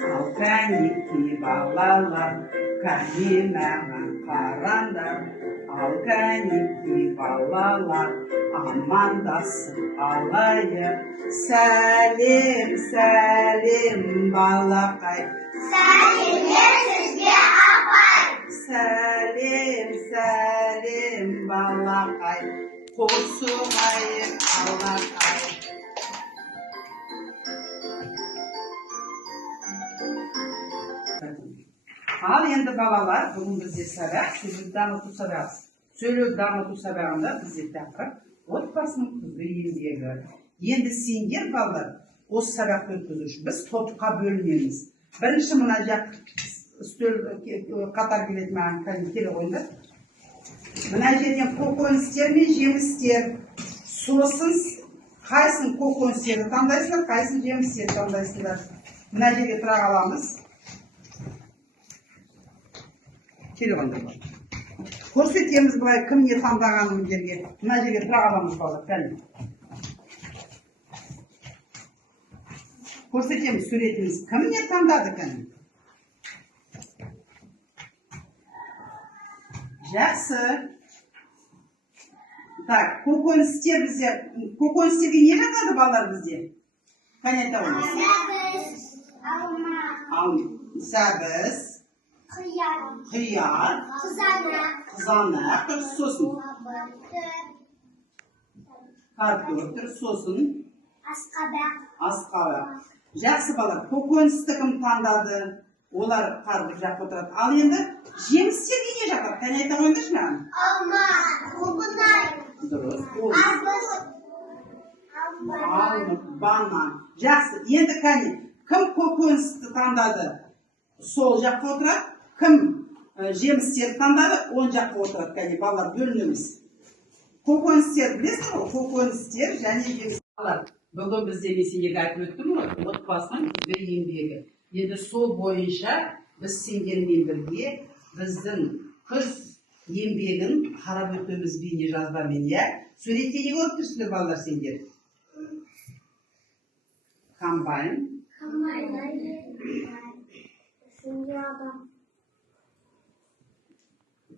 Organik balalar, kanimeme karanlar. Organik balalar, amandasın alayı. Salim, salim balakay. Salimler sizge apay. Salim, salim balakay. Kosu ayık alakay. Al endi balalar, bugün bizde sabah, sözü damıtı sabah. Söylüyor damıtı sabahında bizde takır. Otbasının kızı yendiği. Endi sengер ballar, o sabah ötküzüş. Biz topқа bölünemiz. Birinci mınacak Qatar keletmeyen kaliteli oyunda. Mına жерден көкөністер мен жемістер, сосын қайсын көкөністерді таңдайсыңдар, қайсын жемістерді таңдайсыңдар. Мына жерге тұра қаламыз. Телефонда бар. Көрсетеміз былай кім не таңдағанын жерге. Мына жерге тұра қаламыз балалар, кәне. Көрсетеміз суретіміз. Кім не таңдады кәне? Жақсы. Так, көкөністер бізде. Көкөністерге не жатады балалар бізде? Қане айта олыңыз? Сәбіз, алма, сәбіз, қияр, қызанақ, сосын картоп, сосын асқабақ. Жақсы балалар, көкөністі кім таңдады? Олар қарбыз жақып отырады. Ал енді жемістерге не жатады? Қане айта қойыңдаршы маған? алма, құлбынай, Дұрыс. арбыз, Алма, банан. Жақсы. Енді қане, кім көкөністі таңдады? Сол жаққа отырады. Кім жемістерді таңдады? Он жаққа отырады. Қане, балалар бөлінеміз. Көкөністер білесіздер ғой? Көкөністер және жемістер. Бүгін бізде мен сендерге айтып өттім ғой, отбасының бір еңбегі. Енді сол бойынша біз сендермен бірге біздің күз еңбегін қарап өтеміз бейне жазбамен, иә? Суретте не көріп тұрсыңдар балалар сендер? Комбайн.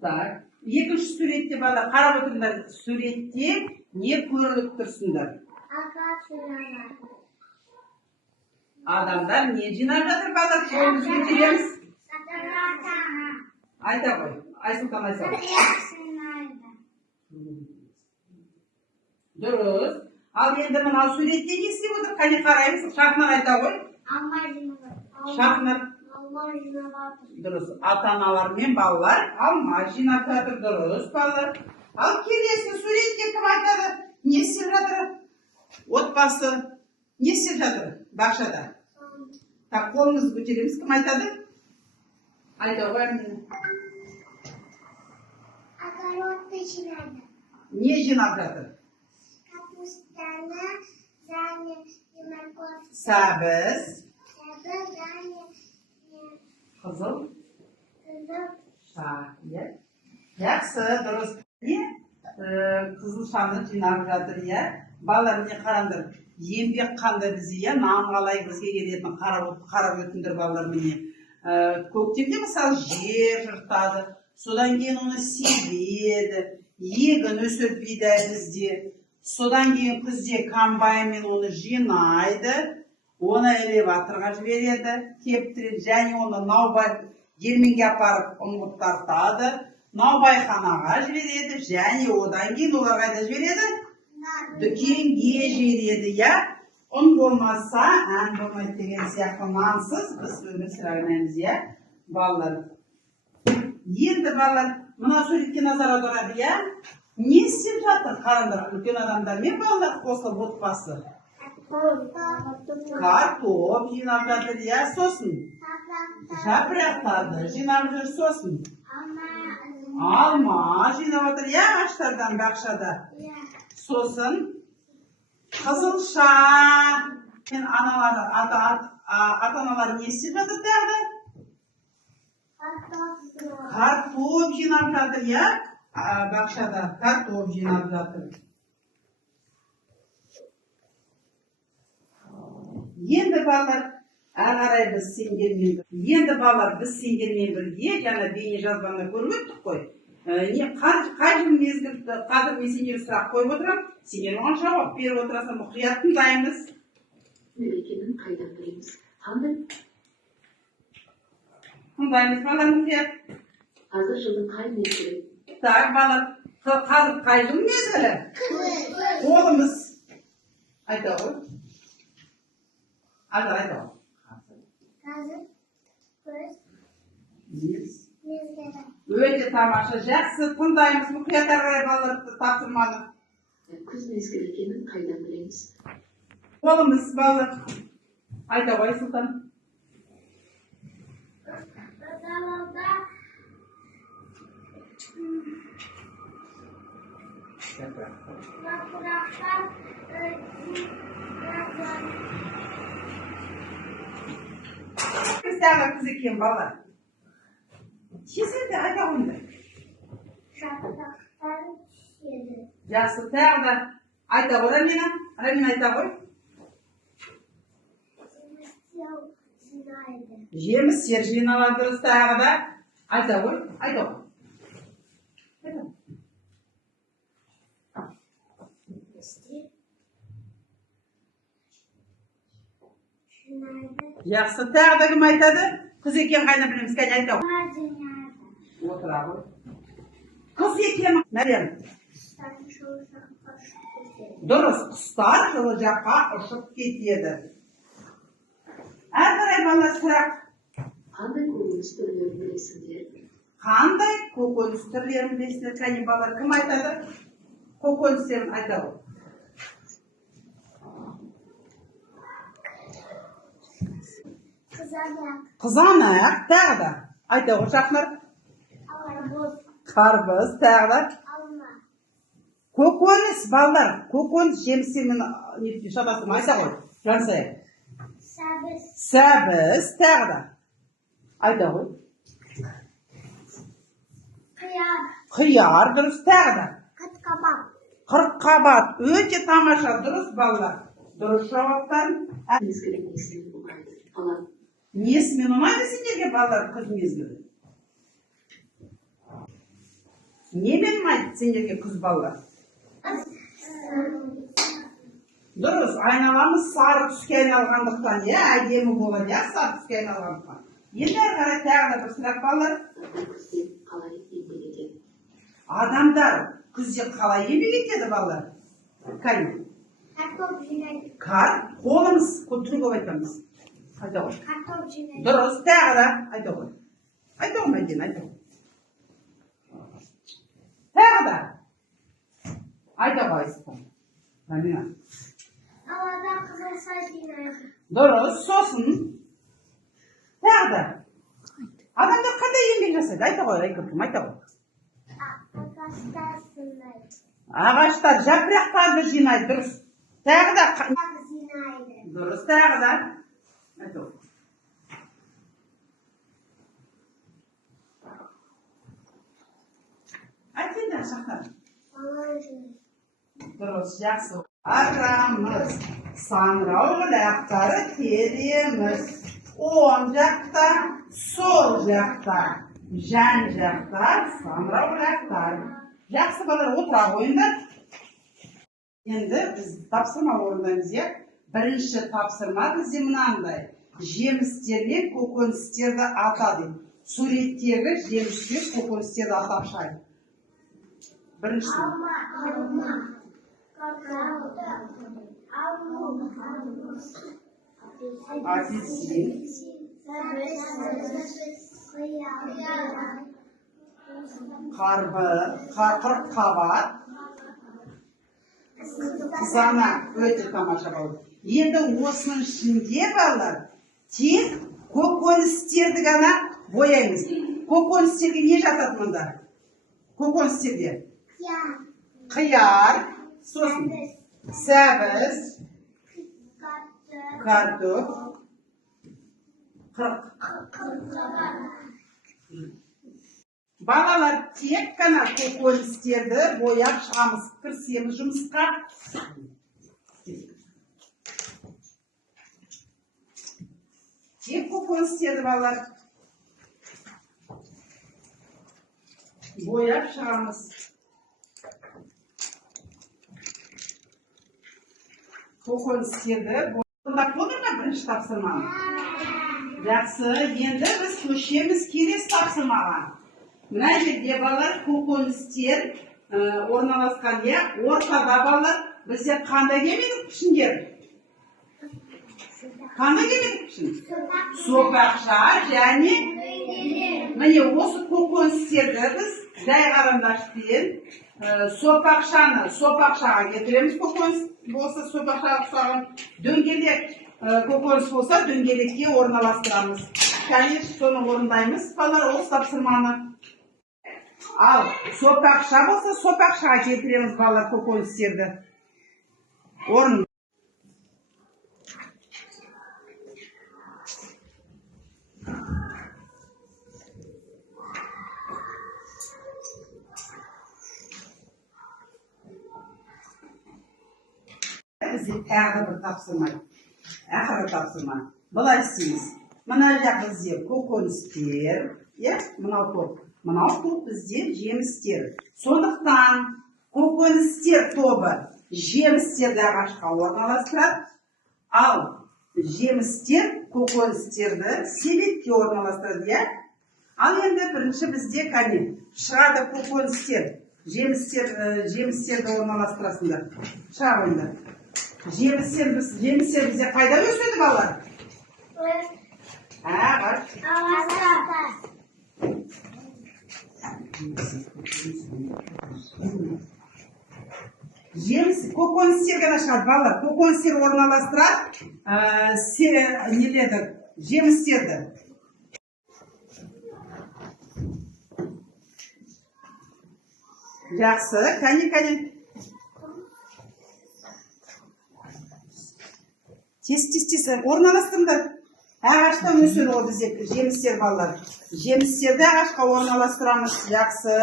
Так. Екінші суретте балалар қарап отырыңдар. Суретте не көріліп тұрсыңдар? Адамдар не жинап жатыр балалар? Қолымызға көтереміз. Айта ғой. Айсұлтан айса. Дұрыс. Ал енді мына суретте не істеп отыр? Қане қараймыз. Шахнар айта ғой. Шахнар. Дұрыс. Ата-аналар мен балалар алма жинап жатыр. Дұрыс балалар. Ал келесі суретте кім айтады? Не істеп жатыр? Отбасы не істеп жатыр? Бақшада. Так, қолыңызды көтереміз. Кім айтады? Айта ғой әміне. Огородты жинады. Не жинап жатыр? Капустаны, және морковь. Сәбіз. Қызыл. Иә. Жақсы, дұрыс. Қызылшаны жинап жатыр, иә. Балалар міне қараңдар. Еңбек қандай бізде, иә, нам қалай бізге келетін қарап өтіңдер балалар міне. Көктемде мысалы жер жыртады, содан кейін оны себеді, егін өсіріп бидай бізде. Содан кейін күзде комбайнмен оны жинайды, оны элеваторға жібереді, кептіреді, және оны наубай жерменге апарып ұңғып тартады, наубайханаға жібереді, және одан кейін олар қайда жібереді? Дүкенге жібереді, иә? Ұн болмаса, ән болмайды деген сияқты нансыз біз өмір сүре алмаймыз, иә? Балалар. Енді балалар, мына суретке назар аударады, иә? Не істеп жатыр? Қараңдар, үлкен адамдар мен балалар қосылып отбасы. Картоп жинап жатыр, иә? Сосын жапырақтарды жинап жүр, сосын алма жинап жатыр, иә? Ағаштардан бақшада. Сосын қызылша мен ата-аналар не істеп жатыр тағы? Картоп жинап жатыр, иә? Бақшада картоп жинап жатыр. Енді балалар, ағарай біз сендермен бірге жаңа бейне жазбаны көріп өттік қой. Қай жыл мезгіл, қазір мен сендерге сұрақ қойып отырамын, сендер оған жауап беріп отырасың, мұқият тыңдаймыз. Екенін қайдан білеміз? Тыңдаймыз балалар, мұқият. Қазір жылдың қай мезгілі? Так, балалар, қазір қай жыл мезгілі? Қолымыз. Айта ғой. Айта ғой. Қазір көз мезгілі. Өте тамаша, жақсы тыңдаймыз, мұқият қарай балалар тапсырманы. Күз мезгілі екенін қайдан білеміз? Қолымыз балалар. Айта ғой, Сұлтан. Далада yapraklar Biz tane kız ekelim ballar. Kesin de ayta oyunda. yapraklar yedi. Жақсы, тағы да айта ғой Рамина. Рамина айта ғой. Жемістер жиналады дұрыс тағы да. Айта ғой. Айта ғой. Жақсы, тағы да кім айтады? Қыз екен қайда білеміз, кәне айта ғой. Отыра ғой. Қыз екен, Мәриям. Дұрыс, құстар жылы жаққа ұшып кетеді. Әрқарай балалар сұрақ. Қандай көкөніс түрлерін білесіңдер? Қандай көкөніс түрлерін білесіңдер? Кәне балалар кім айтады? Көкөністерін айта ғой. Қызанақ, тағы да. Айта ғой Шахнар. Қарбыз, тағы да. Көкөніс, балалар. Көкөніс жемістермен шатасым. Айта ғой. Жансая. Сәбіз, тағы да. Айта ғой. Қияр, дұрыс, тағы да. Қырыққабат, өте тамаша, дұрыс балалар. Дұрыс жауаптар. Мезгілі несімен ұнайды? Алан. Несімен ұнайды сендерге балалар күз мезгілі? Немен ұнайды сендерге күз балалар? Дұрыс, айналамыз сары түске айналғандықтан, әдемі болады, сары түске айналғандықтан. Енді әрі қарай тағы да бір сұрақ балалар. Күзде қалай еңбек етеді? Адамдар күзде қалай еңбек етеді балалар? Кәне. Картоп жинайды. Қолымыз, түрі көп айтамыз. Айта ғой. Картоп жинайды. Дұрыс, тағы да. Айта ғой. Айта ғой, Мәден, айта ғой. Тағы да. Айта ғой, Айсыпан. Рамина. Далада қызылса жинайды. Дұрыс, сосын. Тағы да. Адамдар қандай еңбек жасайды? Айта ғой, Айкүркім, айта ғой. Ағаштар жинайды. Ағаштар, жапырақтарды жинайды, дұрыс. Тағы да. Жинайды. Дұрыс, тағы да. Айта ғой. Айтсен де, Шахтар. Дұрыс, жақсы. Арамыз, саңырауқұлақтары тереміз. Оң жақта, сол жақта, жан жақта, саңырауқұлақтар. Жақсы балалар, отыра қойыңдар. Енді біз тапсырма орындаймыз, бірінші тапсырма бізде мынандай. Жемістер мен көкөністерді атады. Суреттегі жемістер көкөністерді атап шығайды. Бірінші. Апельсин. Қырыққабат. Қызанақ, өте тамаша болды. Енді осының ішінде балалар тек көкөністерді ғана бояймыз. Көкөністерге не жатады мұнда? Көкөністерге қияр, сосын сәбіз, картоп, Балалар тек қана көкөністерді бояп шығамыз, кірісеміз жұмысқа. Тек көкөністерді балалар бояп шығамыз. Көкөністерді бояп болды ма бірінші тапсырманы? Жақсы, енді біз көшеміз келесі тапсырмаға. Мына жерде балалар көкөністер орналасқан, ортада балалар бізде қандай келмедік пішіндер? Қандай келмедік пішін? Сопақша және міне осы көкөністерді біз жай қарындашпен сопақшаға кетіреміз. Көкөніс болса сопақшаға ұқсаған, дөңгелек көкөніс болса дөңгелекке орналастырамыз. Конечно, соны орындаймыз балалар осы тапсырманы. Ал сопақша болса сопақшаға кетіреміз балалар көкөністерді. Орын. Бізде тағы бір тапсырма. Ақыры тапсырма. Былай істейміз. Мына жақ бізде көкөністер, мынау топ. Мынау топ бізде жемістер. Сондықтан көкөністер тобы жемістерді ағашқа орналастырады, ал жемістер көкөністерді себетке орналастырады, Ал енді бірінші бізде кәне шығады көкөністер, жемістерді орналастырасыңдар. Шығарыңдар. Жемістер бізде қайда өседі балалар? Ағаш. Жеміс, көкөністер ғана шығады балалар. Көкөністер орналастырады жемістерді. Жақсы, кәне. Тез, орналастырыңдар. Ағашта өседі ол бізде жемістер балалар. Жемістерді ағашқа орналастырамыз. Жақсы.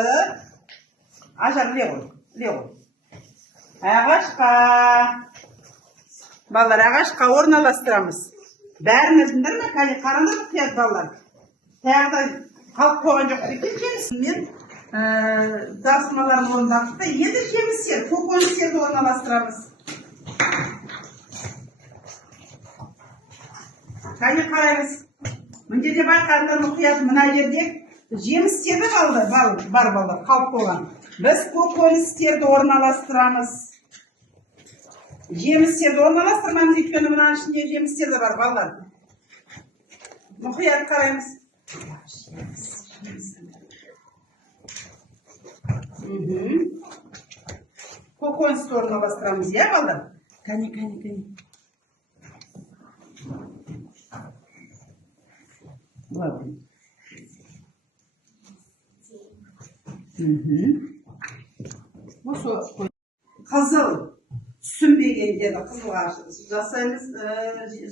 Ажар, леғой. Ағашқа. Балалар, ағашқа орналастырамыз. Бәрін білдіңдер ме? Кәне, қараңдар мұқият балалар. Тағда қалып қойған жоқ екен жемісімен. Тасымаларын орындапты. Енді жемістер, көкөністерді орналастырамыз. Кәне қараймыз. Мында де байқаңдар мұқият, мына жерде жемістерді бар балдар, қалып қойған. Біз көкөністерді орналастырамыз. Жемістерді орналастырмамыз, өйткені мына ішінде жемістер де бар балдар. Мұқият қараймыз. Көкөністі орналастырамыз, балдар? Кәне. Қызыл түсінбегендерді қызылға жасаймыз,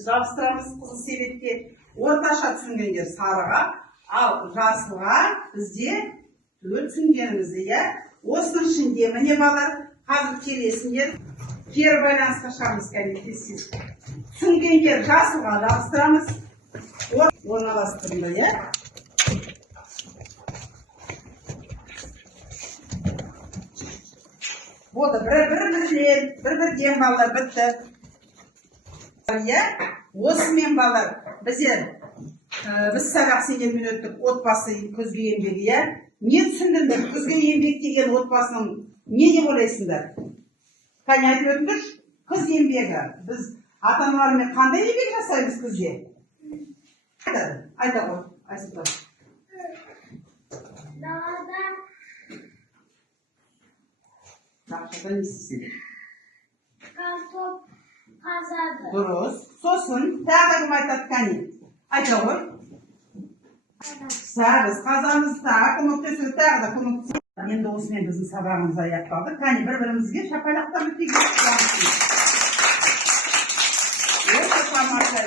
жабыстырамыз қызыл себетке. Орташа түсінгендер сарыға, ал жасылға бізде түсінгенімізді, осының ішінде міне балар, қазір келесіңдер, кері байланысқа шығамыз кәнекесіз. Түсінгендер жасылға жабыстырамыз. Орналастырымды, Болды, бір-бірден балар бітті. Осымен балар, біз сабақ сеген өттік отбасы күзгі еңбегі, не түсіндіңдір? Күзгі еңбек деген отбасының не деп ойлайсыңдар? Қане айтып өтіңдір? Күз еңбегі. Біз ата-аналармен қандай еңбек жасаймыз күзде? Айта ғой, Айсұлтан. Бақшада не істейсің? Картоп қазады. Дұрыс. Сосын, тағы кім айтады кәне? Айта ғой. Біз қазамыз тағы көмектесіп, тағы да көмектесіп. Енді осымен біздің сабағымыз аяқталды. Кәне бір-бірімізге шапайлақтарды тегіз. Өте тамаша,